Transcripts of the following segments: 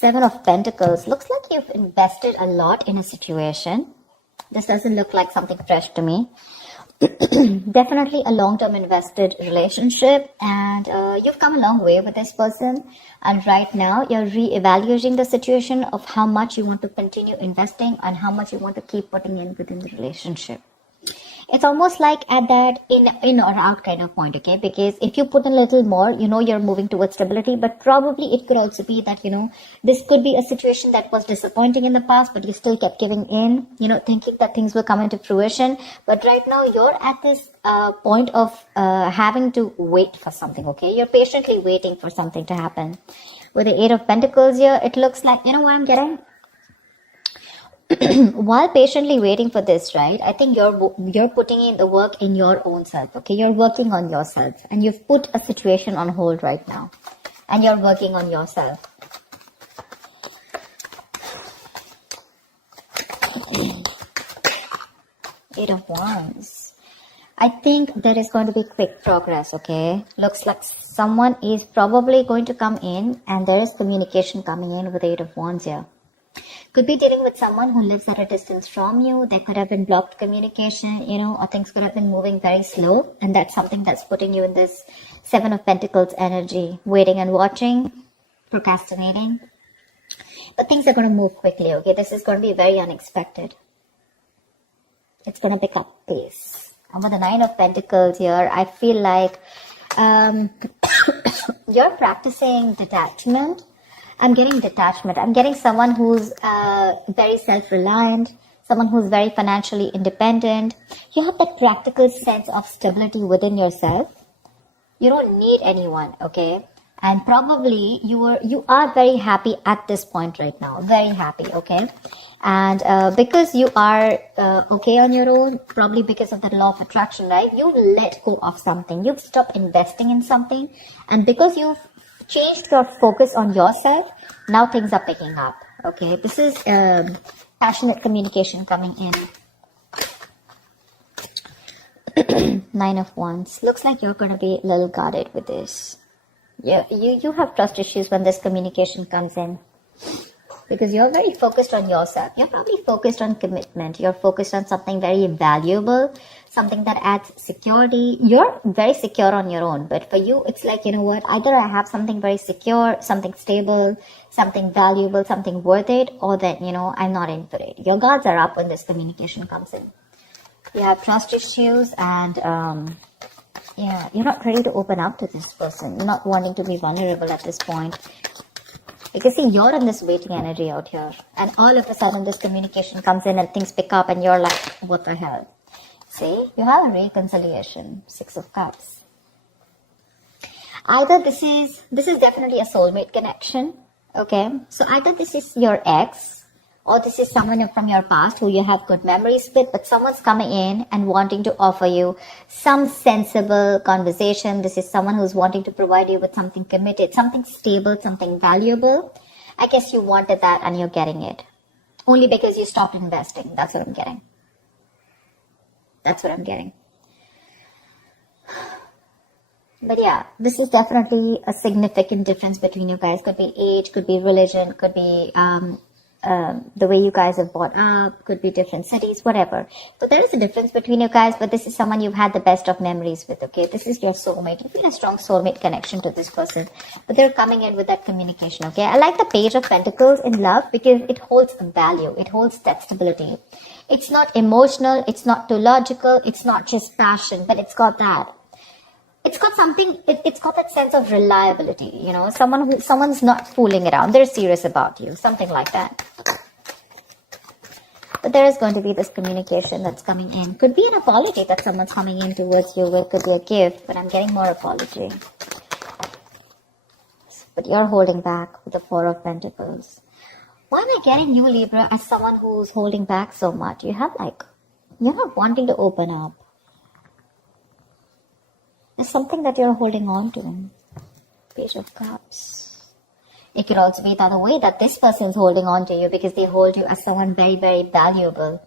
Seven of Pentacles. Looks like you've invested a lot in a situation. This doesn't look like something fresh to me. Definitely a long-term invested relationship, and you've come a long way with this person, and right now you're re-evaluating the situation of how much you want to continue investing and how much you want to keep putting in within the relationship. It's almost like at that in or out kind of point, okay? Because if you put a little more, you're moving towards stability, but probably it could also be that, this could be a situation that was disappointing in the past, but you still kept giving in, thinking that things will come into fruition. But right now you're at this point of having to wait for something, okay? You're patiently waiting for something to happen. With the Eight of Pentacles here, it looks like, what I'm getting? While patiently waiting for this, right, I think you're putting in the work in your own self, okay? You're working on yourself, and you've put a situation on hold right now, and you're working on yourself. Eight of Wands. I think there is going to be quick progress, okay? Looks like someone is probably going to come in, and there is communication coming in with Eight of Wands here. Could be dealing with someone who lives at a distance from you. There could have been blocked communication, or things could have been moving very slow. And that's something that's putting you in this Seven of Pentacles energy, waiting and watching, procrastinating. But things are going to move quickly, okay? This is going to be very unexpected. It's going to pick up pace. And with the Nine of Pentacles here, I feel like you're practicing detachment. I'm getting detachment. I'm getting someone who's very self-reliant, someone who's very financially independent. You have that practical sense of stability within yourself. You don't need anyone, okay? And probably you are very happy at this point right now. Very happy, okay? And because you are okay on your own, probably because of the law of attraction, right? You let go of something. You've stopped investing in something. And because you've changed your focus on yourself, now things are picking up, okay? This is passionate communication coming in. Nine of Wands. Looks like you're going to be a little guarded with this. You have trust issues when this communication comes in, because you're very focused on yourself. You're probably focused on commitment. You're focused on something very valuable, something that adds security. You're very secure on your own, but for you, it's like, either I have something very secure, something stable, something valuable, something worth it, or then, I'm not in for it. Your guards are up when this communication comes in. You have trust issues, and you're not ready to open up to this person. You're not wanting to be vulnerable at this point. Because see, you're in this waiting energy out here, and all of a sudden this communication comes in and things pick up and you're like, what the hell? See, you have a reconciliation. Six of Cups. Either this is definitely a soulmate connection, okay? So either this is your ex, or this is someone from your past who you have good memories with, but someone's coming in and wanting to offer you some sensible conversation. This is someone who's wanting to provide you with something committed, something stable, something valuable. I guess you wanted that and you're getting it. Only because you stopped investing. That's what I'm getting. That's what I'm getting. But yeah, this is definitely a significant difference between you guys. Could be age, could be religion, could be the way you guys have brought up, could be different cities, whatever. But there is a difference between you guys, but this is someone you've had the best of memories with, okay? This is your soulmate. You feel a strong soulmate connection to this person, but they're coming in with that communication, okay? I like the Page of Pentacles in love because it holds value. It holds that stability. It's not emotional. It's not too logical. It's not just passion, but it's got that. It's got something, it's got that sense of reliability, someone's not fooling around. They're serious about you, something like that. But there is going to be this communication that's coming in. Could be an apology that someone's coming in towards you with, could be a gift, but I'm getting more apology. But you're holding back with the Four of Pentacles. Why am I getting you, Libra, as someone who's holding back so much? You're not wanting to open up. There's something that you're holding on to. Page of Cups. It could also be the other way, that this person's holding on to you because they hold you as someone very, very valuable.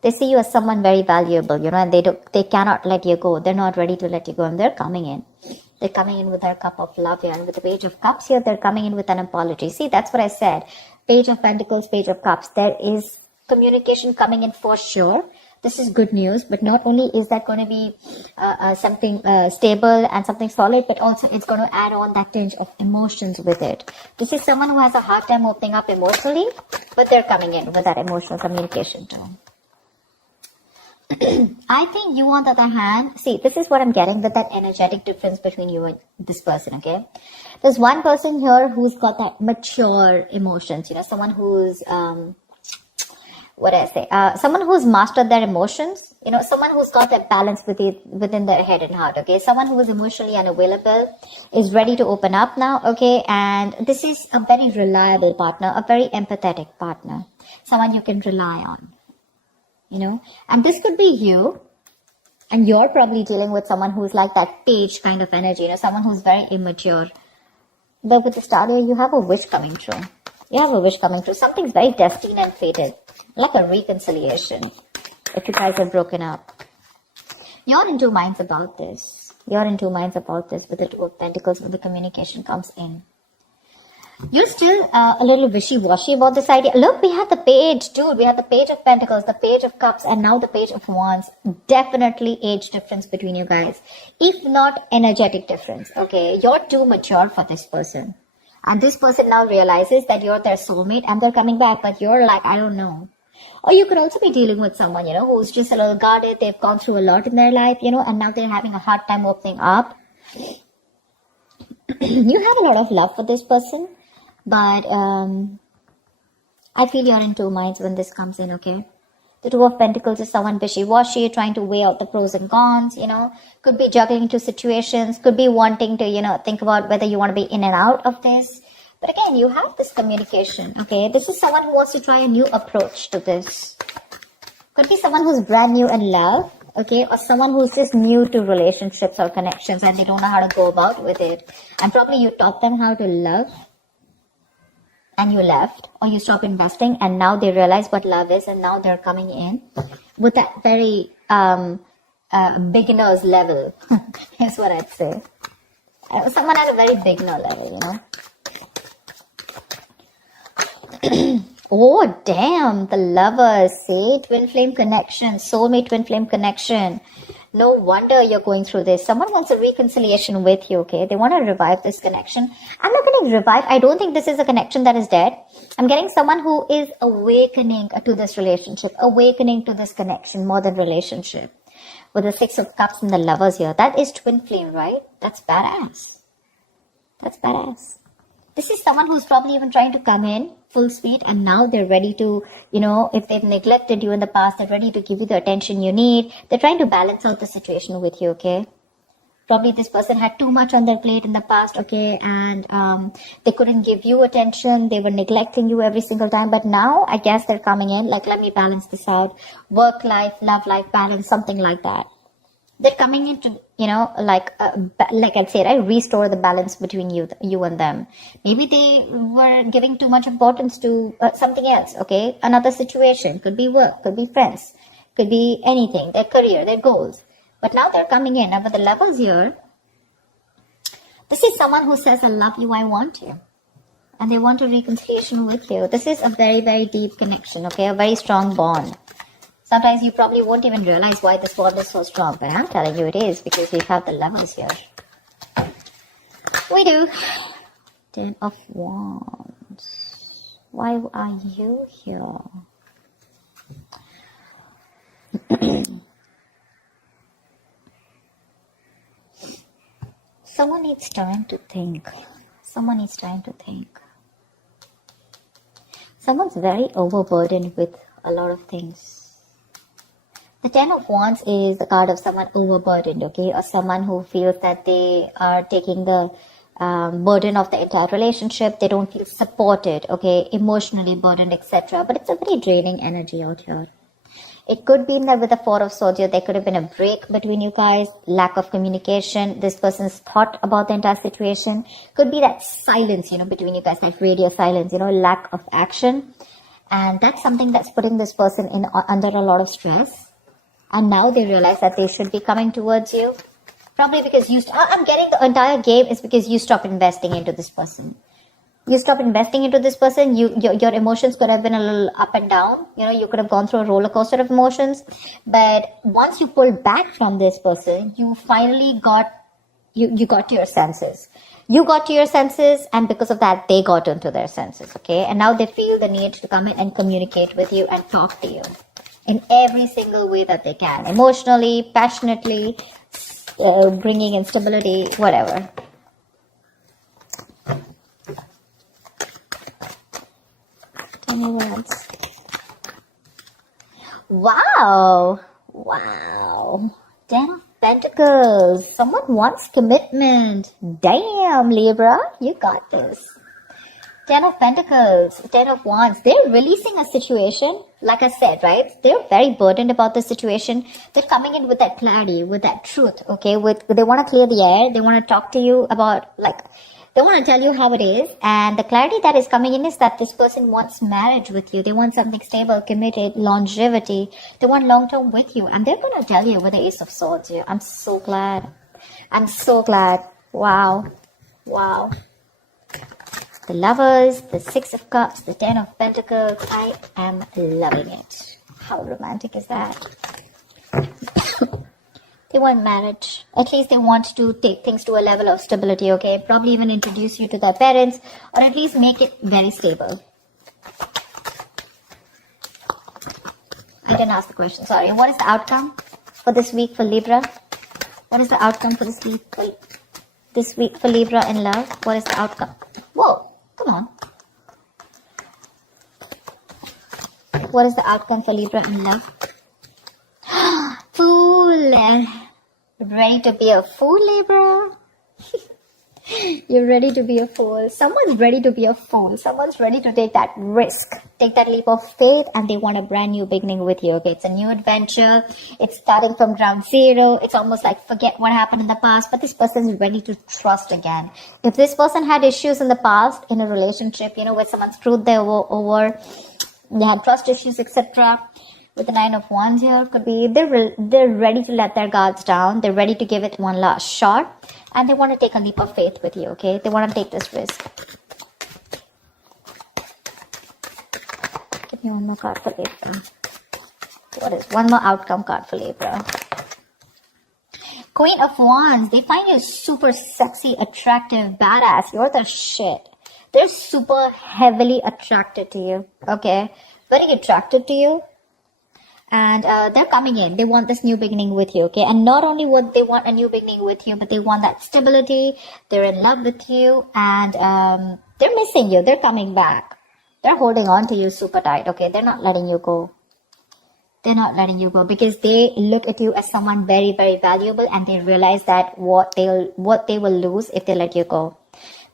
They see you as someone very valuable, and they cannot let you go. They're not ready to let you go, and they're coming in. They're coming in with their cup of love here. And with the Page of Cups here, they're coming in with an apology. See, that's what I said. Page of Pentacles, Page of Cups. There is communication coming in for sure. This is good news, but not only is that going to be something stable and something solid, but also it's going to add on that tinge of emotions with it. This is someone who has a hard time opening up emotionally, but they're coming in with that emotional communication too. I think you, on the other hand, see, this is what I'm getting with that energetic difference between you and this person, okay? There's one person here who's got that mature emotions, you know, someone who's, someone who's mastered their emotions, you know, someone who's got that balance within their head and heart, okay? Someone who is emotionally unavailable is ready to open up now, okay? And this is a very reliable partner, a very empathetic partner, someone you can rely on. You know, and this could be you, and you're probably dealing with someone who's like that page kind of energy, you know, someone who's very immature. But with the star here, you have a wish coming true. You have a wish coming true. Something's very destined and fated, like a reconciliation. If you guys are broken up, you're in two minds about this. You're in two minds about this with the Two of Pentacles when the communication comes in. You're still a little wishy-washy about this idea. Look, we have the page, dude. We have the Page of Pentacles, the Page of Cups, and now the Page of Wands. Definitely age difference between you guys. If not energetic difference, okay? You're too mature for this person. And this person now realizes that you're their soulmate and they're coming back. But you're like, I don't know. Or you could also be dealing with someone, you know, who's just a little guarded. They've gone through a lot in their life, you know, and now they're having a hard time opening up. You have a lot of love for this person. But I feel you're in two minds when this comes in, okay? The Two of Pentacles is someone wishy-washy, trying to weigh out the pros and cons, you know. Could be juggling two situations, could be wanting to, you know, think about whether you want to be in and out of this. But again, you have this communication, okay? This is someone who wants to try a new approach to this. Could be someone who's brand new in love, okay? Or someone who's just new to relationships or connections and they don't know how to go about with it. And probably you taught them how to love. And you left, or you stopped investing, and now they realize what love is, and now they're coming in with that very beginner's level, is what I'd say. Someone at a very beginner level, you know. Oh, damn, the Lovers, see? Twin flame connection, soulmate twin flame connection. No wonder you're going through this. Someone wants a reconciliation with you, okay? They want to revive this connection. I'm not getting revive. I don't think this is a connection that is dead. I'm getting someone who is awakening to this relationship, awakening to this connection more than relationship. With the Six of Cups and the Lovers here. That is twin flame, right? That's badass. That's badass. This is someone who's probably even trying to come in full speed and now they're ready to, you know, if they've neglected you in the past, they're ready to give you the attention you need. They're trying to balance out the situation with you, okay? Probably this person had too much on their plate in the past, okay? And they couldn't give you attention. They were neglecting you every single time. But now, I guess they're coming in, like, let me balance this out. Work life, love life balance, something like that. They're coming in to, you know, like I'd say, right, restore the balance between you and them. Maybe they were giving too much importance to something else, okay? Another situation, could be work, could be friends, could be anything, their career, their goals. But now they're coming in. Now with the Lovers here, this is someone who says, I love you, I want you. And they want a reconciliation with you. This is a very, very deep connection, okay? A very strong bond. Sometimes you probably won't even realize why this bond is so strong. But I'm telling you it is because we have the Lovers here. We do. Ten of Wands. Why are you here? Someone needs time to think. Someone needs time to think. Someone's very overburdened with a lot of things. The Ten of Wands is the card of someone overburdened, okay? Or someone who feels that they are taking the burden of the entire relationship. They don't feel supported, okay? Emotionally burdened, etc. But it's a very draining energy out here. It could be that with the Four of Swords here, there could have been a break between you guys, lack of communication. This person's thought about the entire situation. Could be that silence, you know, between you guys, that radio silence, you know, lack of action. And that's something that's putting this person in under a lot of stress. And now they realize that they should be coming towards you. Probably because I'm getting the entire game is because you stop investing into this person. You stop investing into this person, your emotions could have been a little up and down. You could have gone through a roller coaster of emotions. But once you pulled back from this person, you finally you got to your senses. You got to your senses, and because of that, they got into their senses, okay? And now they feel the need to come in and communicate with you and talk to you in every single way that they can. Emotionally, passionately, bringing in stability, whatever. Tell me what. Wow. Ten of Pentacles. Someone wants commitment. Damn, Libra, you got this. Ten of Pentacles, Ten of Wands. They're releasing a situation. Like I said, right? They're very burdened about the situation. They're coming in with that clarity, with that truth, okay? They want to clear the air. They want to talk to you about, they want to tell you how it is. And the clarity that is coming in is that this person wants marriage with you. They want something stable, committed, longevity. They want long-term with you. And they're going to tell you with the Ace of Swords here. I'm so glad. Wow. The Lovers, the Six of Cups, the Ten of Pentacles. I am loving it. How romantic is that? They want marriage. At least they want to take things to a level of stability, okay? Probably even introduce you to their parents, or at least make it very stable. I didn't ask the question, sorry. What is the outcome for this week for Libra? What is the outcome for this week for Libra in love? What is the outcome? Whoa, come on. What is the outcome for Libra in love? Fool. Ready to be a fool, Libra? You're ready to be a fool. Someone's ready to be a fool. Someone's ready to take that risk, take that leap of faith, and they want a brand new beginning with you. Okay, it's a new adventure. It's starting from ground zero. It's almost like forget what happened in the past, but this person is ready to trust again. If this person had issues in the past in a relationship, where someone screwed them over, they had trust issues, etc. With the Nine of Wands here, could be they're ready to let their guards down. They're ready to give it one last shot, and they want to take a leap of faith with you. Okay, they want to take this risk. Give me one more card for Libra. What is one more outcome card for Libra? Queen of Wands. They find you super sexy, attractive, badass. You're the shit. They're super heavily attracted to you. Okay, very attracted to you. And they're coming in. They want this new beginning with you, okay? And not only would they want a new beginning with you, but they want that stability. They're in love with you, and they're missing you. They're coming back. They're holding on to you super tight, okay? They're not letting you go. They're not letting you go because they look at you as someone very, very valuable, and they realize that what they will lose if they let you go.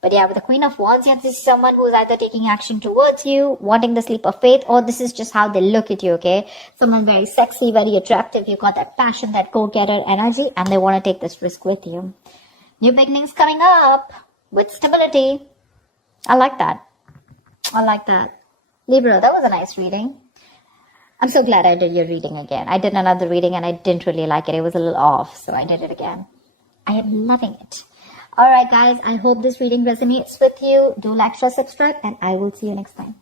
But yeah, with the Queen of Wands, this is someone who's either taking action towards you, wanting the leap of faith, or this is just how they look at you, okay? Someone very sexy, very attractive. You got that passion, that go-getter energy, and they want to take this risk with you. New beginnings coming up with stability. I like that. Libra, that was a nice reading. I'm so glad I did your reading again. I did another reading and I didn't really like it. It was a little off, so I did it again. I am loving it. Alright guys, I hope this reading resonates with you. Do like, share, subscribe, and I will see you next time.